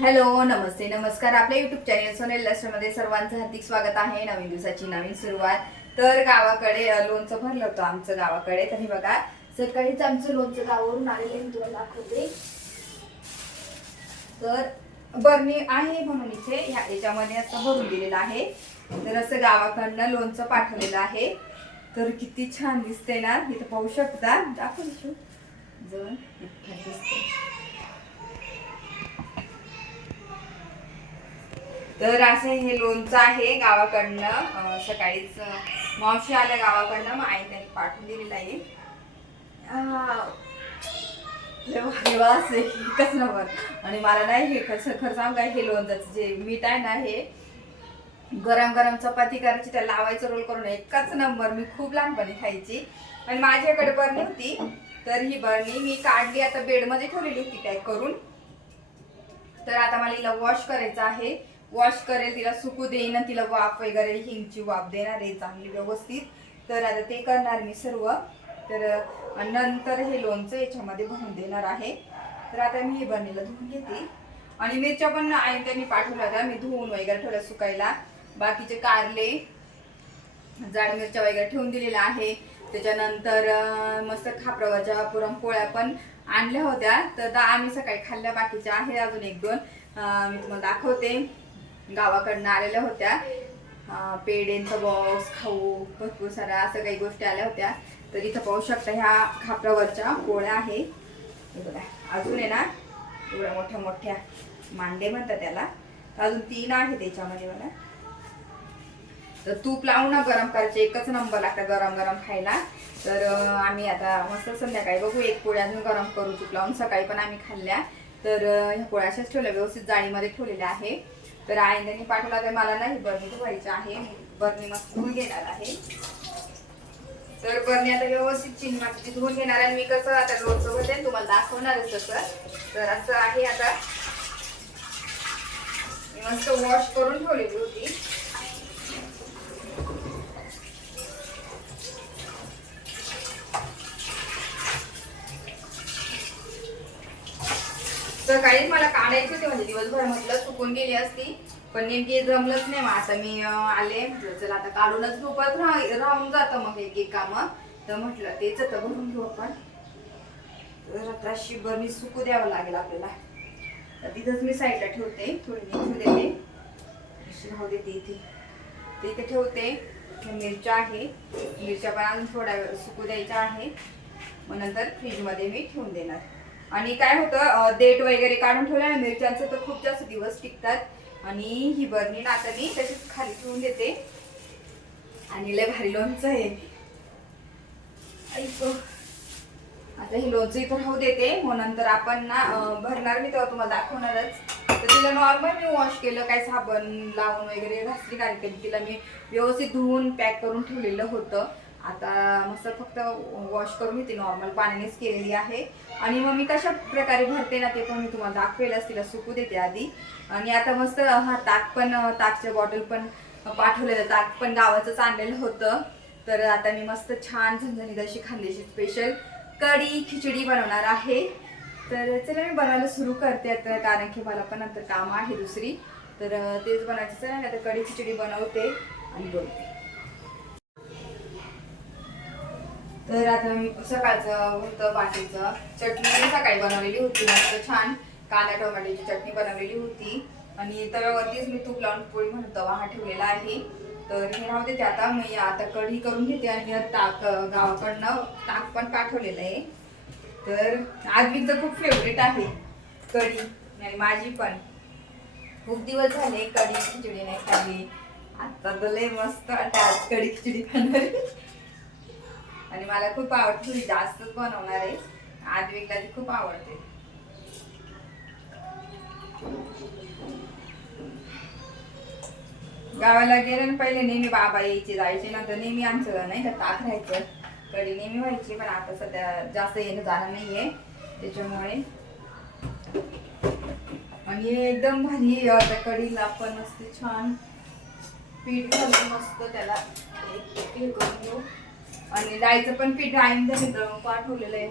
Hello, नमस्ते, नमस्कार. आपल्या YouTube channel सोनेल लस्टरमध्ये सर्वांचं हार्दिक स्वागत आहे. नवीन दिवसाची नवीन सुरुवात. तर गावाकडे लोणचं भरलं होतं आमचं गावाकडे. तर हे बघा, सकाळीच आमचं लोणचं गावावरून आलेलं मी तुम्हाला दाखवते. तर बरणी आहे म्हणून इथे याच्यामध्ये असं भरून दिलेलं आहे. तर असं गावाकडनं लोणचं पाठवलेलं आहे. तर किती छान दिसते ना, इथं पाहू शकता. दाखवू जवळ दिसते. तर असं हे लोणचं आहे गावाकडनं. सकाळीच मावशी आल्या गावाकडनं, मग आई त्यांनी पाठवून दिलेलं आहे. एकच नंबर. आणि मला नाही हे खरं सांगू काय, हे लोणचं जे मीठ आहे ना, हे गरम गरम चपाती करायची, त्याला लावायचं रोल करून एकच नंबर. मी खूप लहानपणी खायची. आणि माझ्याकडे बरणी होती, तर ही बरणी मी काढली, आता बेडमध्ये ठेवलेली होती पॅक करून. तर आता मला हिला वॉश करायचं आहे. वॉश करेल, तिला सुकू देईन, तिला वाफ वगैरे हिंगची वाफ देणार आहे चांगली व्यवस्थित. तर आता ते करणार मी सर्व. तर नंतर हे लोणचं याच्यामध्ये भरून देणार आहे. तर आता मी हे बरणीला धुवून घेते. आणि मिरच्या पण आई त्यांनी पाठवल्या होत्या, मी धुवून वगैरे ठेवल्या सुकायला. बाकीचे कारले, जाड मिरच्या वगैरे ठेवून दिलेल्या आहे. त्याच्यानंतर मस्त खापरावरच्या पुरणपोळ्या पण आणल्या होत्या. तर आम्ही सकाळी खाल्ल्या, बाकीच्या आहे अजून एक दोन. मी तुम्हाला दाखवते. गावाकडनं आलेल्या होत्या. पेढेंचा बॉक्स, खाऊ, भरपूर साऱ्या असं काही गोष्टी आल्या होत्या. तर इथं पाहू शकता, ह्या खापरावरच्या पोळ्या आहे. बघा, अजून आहे ना एवढ्या मोठ्या मोठ्या मांडे म्हणतात त्याला. अजून 3 आहे त्याच्यामध्ये मला. तर तूप लावून ना गरम करायचे, एकच नंबर लागतं गरम गरम खायला. तर आम्ही आता मस्त संध्याकाळी बघू, एक पोळी अजून गरम करू तूप लावून. सकाळी पण आम्ही खाल्ल्या. तर ह्या पोळ्या अशाच ठेवल्या, व्यवस्थित जाळीमध्ये ठेवलेल्या आहे. तर आईंनी पाठवला, तर मला नाही बरणी धुवायची आहे. बरणी मस्त धुवून घेणार आहे. तर बरणी आता व्यवस्थित चिन्माती धुवून घेणार आहे. मी कसं आता लोणचं भरते तुम्हाला दाखवणारच तसं. तर असं आहे. आता मी मस्त वॉश करून ठेवलेली होती. सकाळीच मला काढायची होती, म्हणजे दिवसभर म्हटलं चुकून गेली असती, पण नेमकी जमलंच नाही. मग आता मी आले, चला आता काढूनच घेऊ, परत राहून जातं मग एक एक काम. तर म्हटलं तेच आता भरून घेऊ आपण. तर आता अशी बरणी सुकू द्यावं लागेल आपल्याला. तर तिथंच मी साईडला ठेवते, थोडी ठेवू देते, अशी राहू देते इथे. ते इथे ठेवते. मिरच्या आहे, मिरच्या पण अजून थोड्या वेळ सुकू द्यायच्या आहे. मग नंतर फ्रीजमध्ये मी ठेवून देणार. आणि काय होतं, देठ वगैरे काढून ठेवल्या ना मिरच्यांचं, तर खूप जास्त दिवस टिकतात. आणि ही बरणी आता मी तशीच खाली ठेवून देते. आणि लय भारी लोणचं आहे. आता ही लोणचं इथं राहू देते. मग नंतर आपण ना भरणार मी, तेव्हा तुम्हाला दाखवणारच. तर तिला नॉर्मल मी वॉश केलं, काय साबण लावून वगैरे घासली काय केली, तिला मी व्यवस्थित धुवून पॅक करून ठेवलेलं होतं. आता मस्त फक्त वॉश करून घेते, नॉर्मल पाण्यानेच केलेली आहे. आणि मग मी कशा प्रकारे भरते ना, ते पण मी तुम्हाला दाखवेलच. तिला सुकू देते आधी. आणि आता मस्त ताक पण, ताकच्या बॉटल पण पाठवलेलं, ताक पण गावाचंच आणलेलं होतं. तर आता मी मस्त छान झणझणीत अशी खानदेशी स्पेशल कढी खिचडी बनवणार आहे. तर चला मी बनवायला सुरू करते आता, कारण की मला पण नंतर काम आहे दुसरी. तर तेच बनायचं. चला आता कढी खिचडी बनवते आणि बोलते. तर आता मी सकाळचं होतं बाकीचं, चटणी सकाळी बनवलेली होती मस्त छान. कांदा टोमॅटोची चटणी बनवलेली होती. आणि तव्यावरतीच मी तूप लावून पोळी म्हणून तवा हा ठेवलेला आहे. तर हे राहू देते. आता मी आता कढी करून घेते. आणि ताक गावाकडनं ताक पण पाठवलेलं आहे. तर आजवीचं खूप फेवरेट आहे कढी, आणि माझी पण. खूप दिवस झाले कढी खिचडी नाही खाल्ली. आता तर लय मस्त आज कढी खिचडी खाणार. आणि मला खूप आवडते, थोडी जास्तच बनवणार आहे. आजवीला ती खूप आवडते. गावाला गेले ना पहिले नेहमी बाबा यायचे जायचे, नंतर नेहमी आमचं नाही का ताक राहायचं, कढी नेहमी व्हायची. पण आता सध्या जास्त येणं जाणं नाहीये त्याच्यामुळे. आणि एकदम भारी आता कढीला पण असते छान पीठ घालून मस्त त्याला एक करून घेऊ. आणि डाळीचं पण पीठ आईने पाठवलेलं आहे.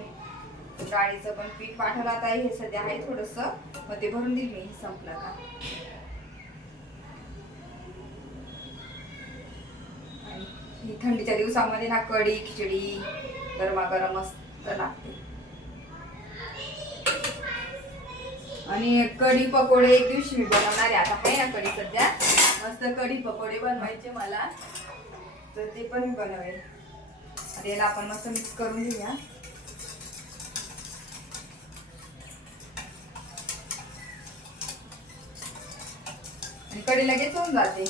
डाळीचं पण पीठ वाटायला आता हे सध्या आहे थोडस, मग ते भरून देईल मी संपलं का. आणि थंडीच्या दिवसामध्ये ना कढी खिचडी गरमागरम मस्त लागते. आणि कढी पकोडे एक दिवशी मी बनवणार आहे. आता आहे ना कढी सध्या, मस्त कढी पकोडे बनवायचे मला, तर ते पण मी बनवेल. आता याला आपण मस्त मिक्स करून घेऊया. आणि कढी लगेच होऊन जाते,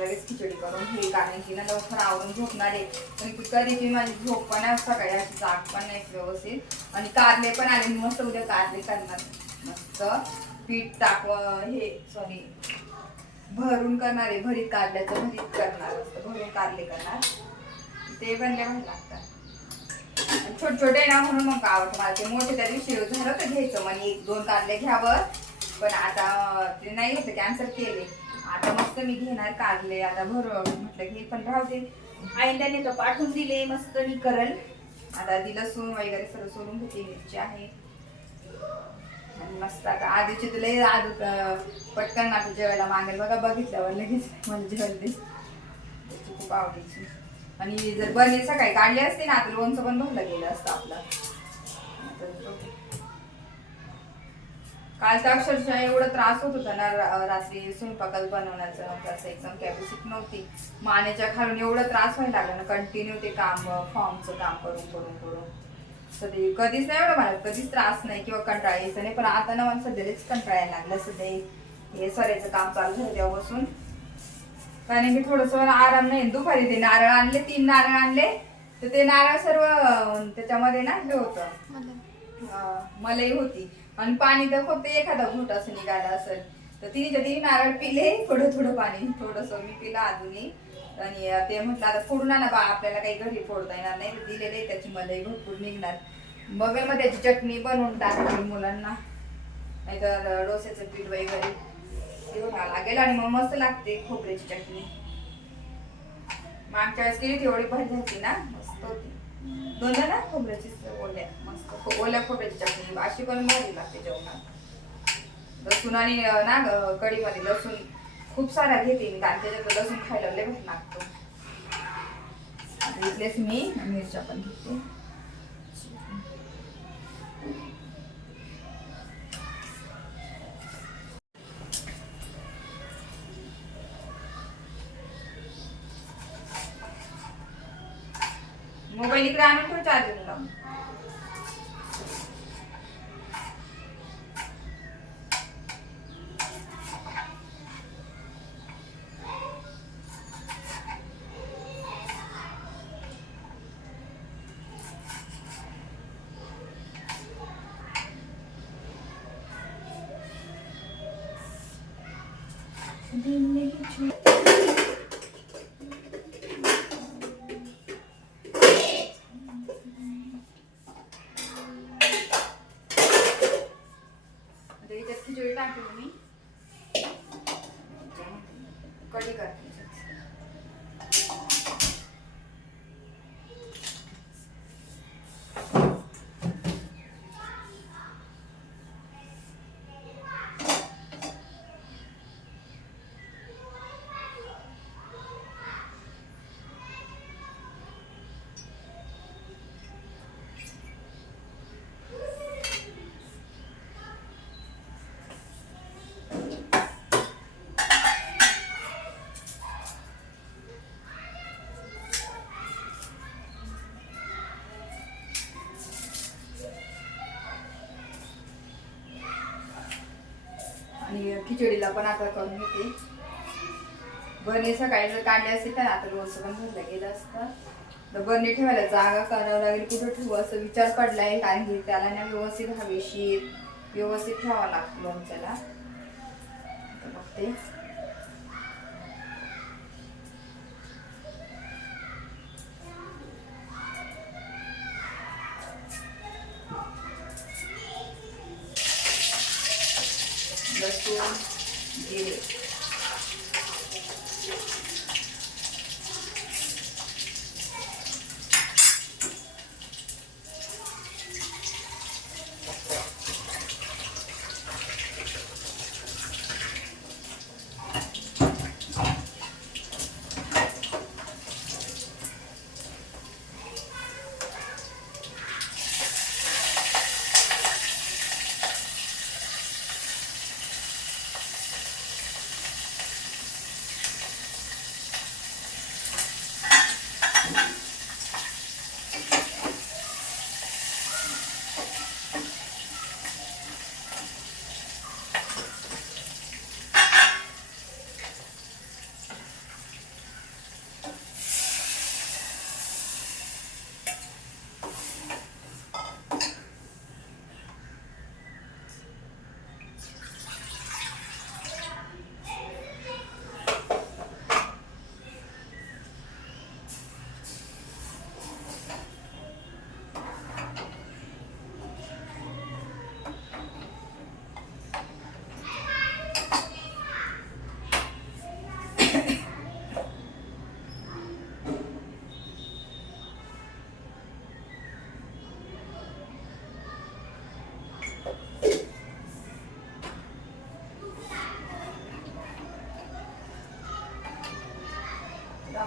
लगेच खिचडी करून हे, कारण की ना लवकर आवरून झोपणार आहे. पण कधी ती माझी झोप पण आहे सकाळी, अशी जाग पण नाही व्यवस्थित. आणि कारले पण आले, मी मस्त उद्या कारले करणार. मस्त पीठ भरून करणार आहे, भरीत कारल्याचं भरीत करणार, भरून कारले करणार. ते बनले पण लागतात. छोटे छोटे ना म्हणून मग आवडतं मला. ते मोठे त्या दिवशी झालं तर घ्यायचं, मग 1-2 कारले घ्यावं, पण आता ते नाही होतं, कॅन्सल केले. आता मस्त मी घेणार कारले, आता म्हटलं घे, पण राहते. आई त्याने तर पाठवून दिले, मस्त मी करल. आता ती लसूण वगैरे सर्व सोलून घेते, मिरची आहे. आणि मस्त आता आधीची तुला पटकन ना जेवायला मागेल बघा, बघितल्यावर लगेच मला जेवायला दे, त्याची खूप आवडीची. आणि जर बनी सकाळी काढली असते ना, आता लोणचं पण भरलं गेलं असतं आपलं. काल तर अक्षरशः एवढा त्रास होत होता ना रात्री स्वयंपाकाला बनवण्याचं, असं एकदम कॅपॅसिटी नव्हती. मानेच्या खालून एवढा त्रास व्हायला लागला ना, कंटिन्यू ते काम फॉर्मचं काम करून करून करून सध्या कधीच नाही एवढं मला कधीच त्रास नाही किंवा कंटाळा यायचं नाही. पण आता ना मला सध्याच कंटाळा यायला लागला. सध्या हे सरायचं काम चालू झालं तेव्हापासून, कारण की थोडस आराम नाही. दुपारी ते नारळ आणले, 3 नारळ आणले, तर ते नारळ सर्व त्याच्यामध्ये ना हे होतं, मलाई होती. आणि पाणी तर फक्त एखादा घोट असं निघाला असेल, तर 3 नारळ पिले, थोडं थोडं पाणी थोडस मी पिला अजूनही. आणि ते म्हटलं आता फोडून ना बा, आपल्याला काही घरी फोडता येणार नाही, दिलेले त्याची मलाई भरपूर निघणार. मग त्याची चटणी बनवून टाकली मुलांना, नाहीतर डोस्याचं पीठ वगैरे घेऊन लागेल. आणि मग मस्त लागते खोबऱ्याची चटणी. मागच्या वेळेस केली ती एवढी भारी झाली ना, मस्त होती. दोनदा ना खोबऱ्याची मस्त ओल्या खोबऱ्याची चटणी अशी पण भारी लागते जेवणात. लसूण आणि ना कढीमध्ये लसूण खूप सारा घेते, कारण त्याच्यात लसूण खायला लय भारी लागतो. इथलेच मी मिरच्या पण घेते. मोबाईल इकडे आणून ठेव चार्जिंग लावून. खिचडी टाकली मी, कढी करते. आणि खिचडीला पण आता करून घेते. बरणी सकाळी जर काढली असते तर आता लोणचं पण भरलं गेलं असतं. तर बरणी ठेवायला जागा करावं लागेल, कुठं ठेवू असं विचार पडलाय, कारण की त्याला ना व्यवस्थित हवेशीर व्यवस्थित ठेवावं लागतं लोणच्याला. बघते लसूण जिरे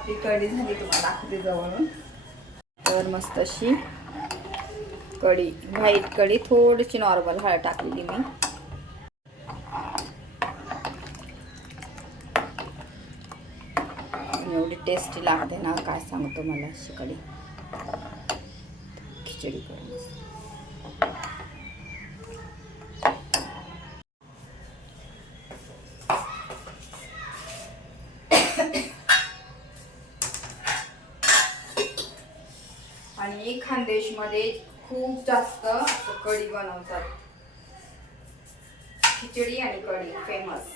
आपली कढी झाली, तुम्हाला दाखवते जवळून. तर मस्त अशी कढी, व्हाईट कढी, थोडीशी नॉर्मल हळद टाकलेली मी. एवढी टेस्टी लागते ना, काय सांगतो मला अशी कढी. खिचडी कढी आणि खानदेशमध्ये खूप जास्त कढी बनवतात. खिचडी आणि कढी फेमस.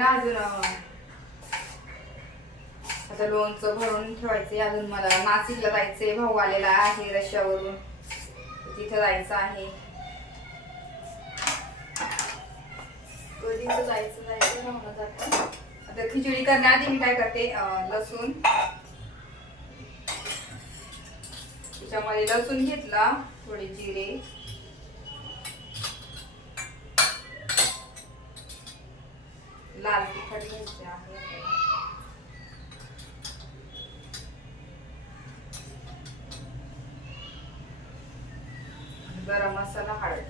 अजून आता लोणचं भरून ठेवायचे. अजून मला नाशिकला जायचंय, भाऊ आलेला आहे रशियावरून, तिथे जायचं आहे. कधीच जायचं राहून जातं. आता खिचडी करण्याआधी मी काय करते, लसूण, त्याच्यामध्ये लसूण घेतला, थोडे जिरे, लाल तिखट घ्यायचे आहे, गरम मसाला, हळद.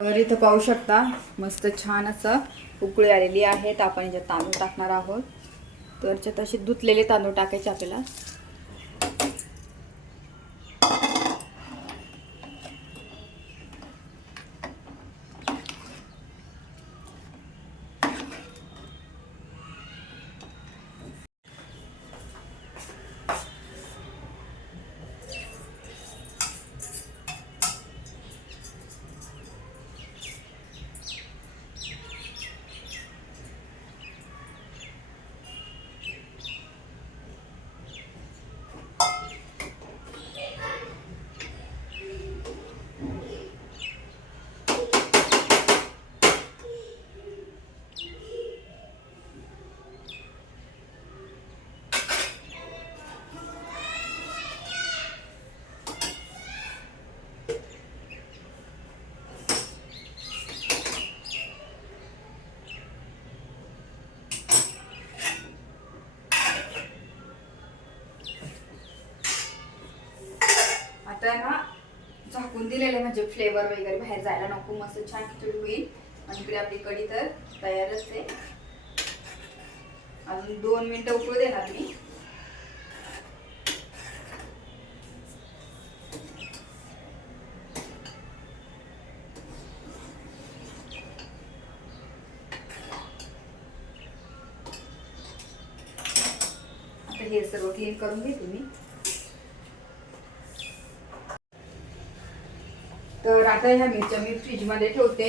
तर इथं पाहू शकता मस्त छान असं उकळी आलेली आहे. तर आपण याच्यात तांदूळ टाकणार आहोत. तर याच्यात असे धुतलेले तांदूळ टाकायचे आपल्याला. आता ना झाकून दिलेलं म्हणजे फ्लेवर वगैरे बाहेर जायला नको, मस्त छान खिचडी होईल. आणि इकडे आपली कढी तर तयारच आहे. अजून 2 मिनिटं उकळू देणार मी. आता हे सर्व क्लीन करून घेते मी. तर आता ह्या मिरच्या मी फ्रीज मध्ये ठेवते.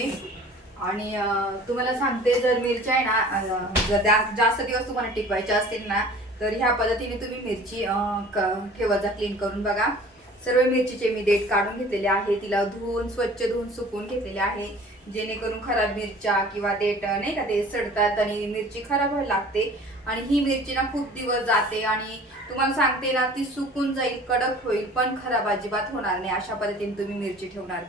आणि तुम्हाला सांगते, जर मिरच्या आहे ना जर जास्त दिवस तुम्हाला टिकवायच्या असतील ना, तर ह्या पद्धतीने तुम्ही मिरची ठेवत जा क्लीन करून. बघा, सर्व मिरचीचे मी देठ काढून घेतलेले आहे. तिला धुवून स्वच्छ धुवून सुकवून घेतलेले आहे, जेणेकरून खराब मिरच्या किंवा देठ नाही का ते सडतात आणि मिरची खराब व्हायला लागते. आणि ही मिरची ना खूप दिवस जाते आणि तुम्हाला सांगते ना, ती सुकून जाईल, कडक होईल, पण खराब अजिबात होणार नाही अशा पद्धतीने तुम्ही मिरची ठेवणार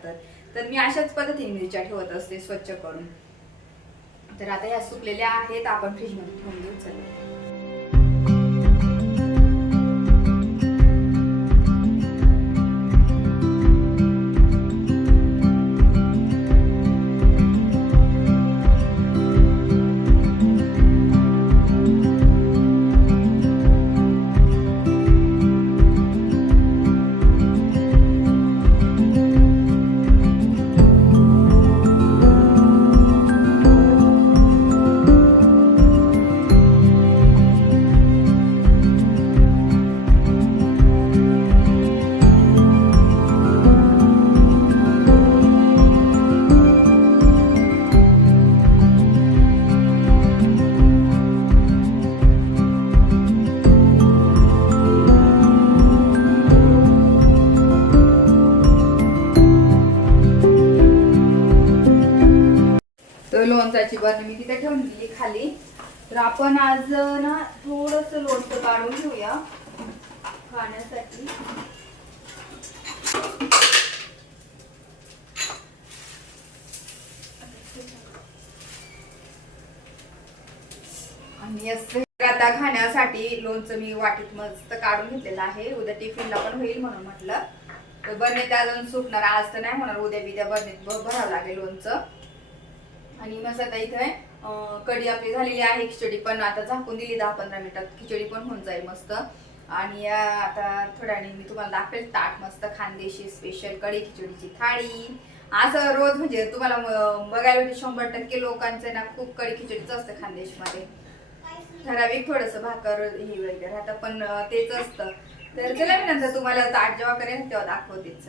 तर मी अशाच पद्धतीने मिरच्या ठेवत असते स्वच्छ करून. तर आता ह्या सुकलेल्या आहेत, आपण फ्रीजमध्ये ठेवून देऊ. चला, लोणचाची बरणी मी तिथे ठेवून दिली खाली. तर आपण आज ना थोडस लोणचं काढून घेऊया खाण्यासाठी. आणि आता खाण्यासाठी लोणचं मी वाटीत मस्त काढून घेतलेलं आहे. उद्या टिफिनला पण होईल म्हणून म्हटलं. तर बरणीत अजून सुटणार, आज तर नाही होणार, उद्या बिद्या बरणीत भरावं लागेल लोणचं. आणि मस्त आता इथे कढी आपली झालेली आहे. खिचडी पण आता झाकून दिली, 10-15 मिनिटात खिचडी पण होऊन जाईल मस्त. आणि आता थोड्या वेळाने मी तुम्हाला दाखवेल ताट मस्त खानदेशी स्पेशल कढी खिचडीची थाळी. असं रोज म्हणजे तुम्हाला बघायला म्हणजे 100% लोकांचं ना खूप कढी खिचडीच असतं खानदेशमध्ये. ठराविक थोडंसं भाकर ही वगैरे आता पण तेच असतं. तर चला मी नंतर तुम्हाला ताट जेव्हा करेन तेव्हा दाखवतेच.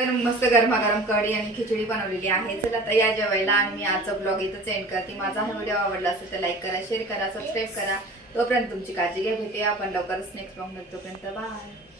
मस्त गरमागरम कढी आणि खिचडी बनवलेली आहे. चला आता या जेवायला. आणि मी आजचा ब्लॉग इथंच एंड करते. माझा हा व्हिडिओ आवडला असेल तर लाईक करा, शेअर करा, सबस्क्राईब करा. तोपर्यंत तुमची काळजी घ्या. भेटूया आपण लवकरच नेक्स्ट ब्लॉग. तोपर्यंत बाय.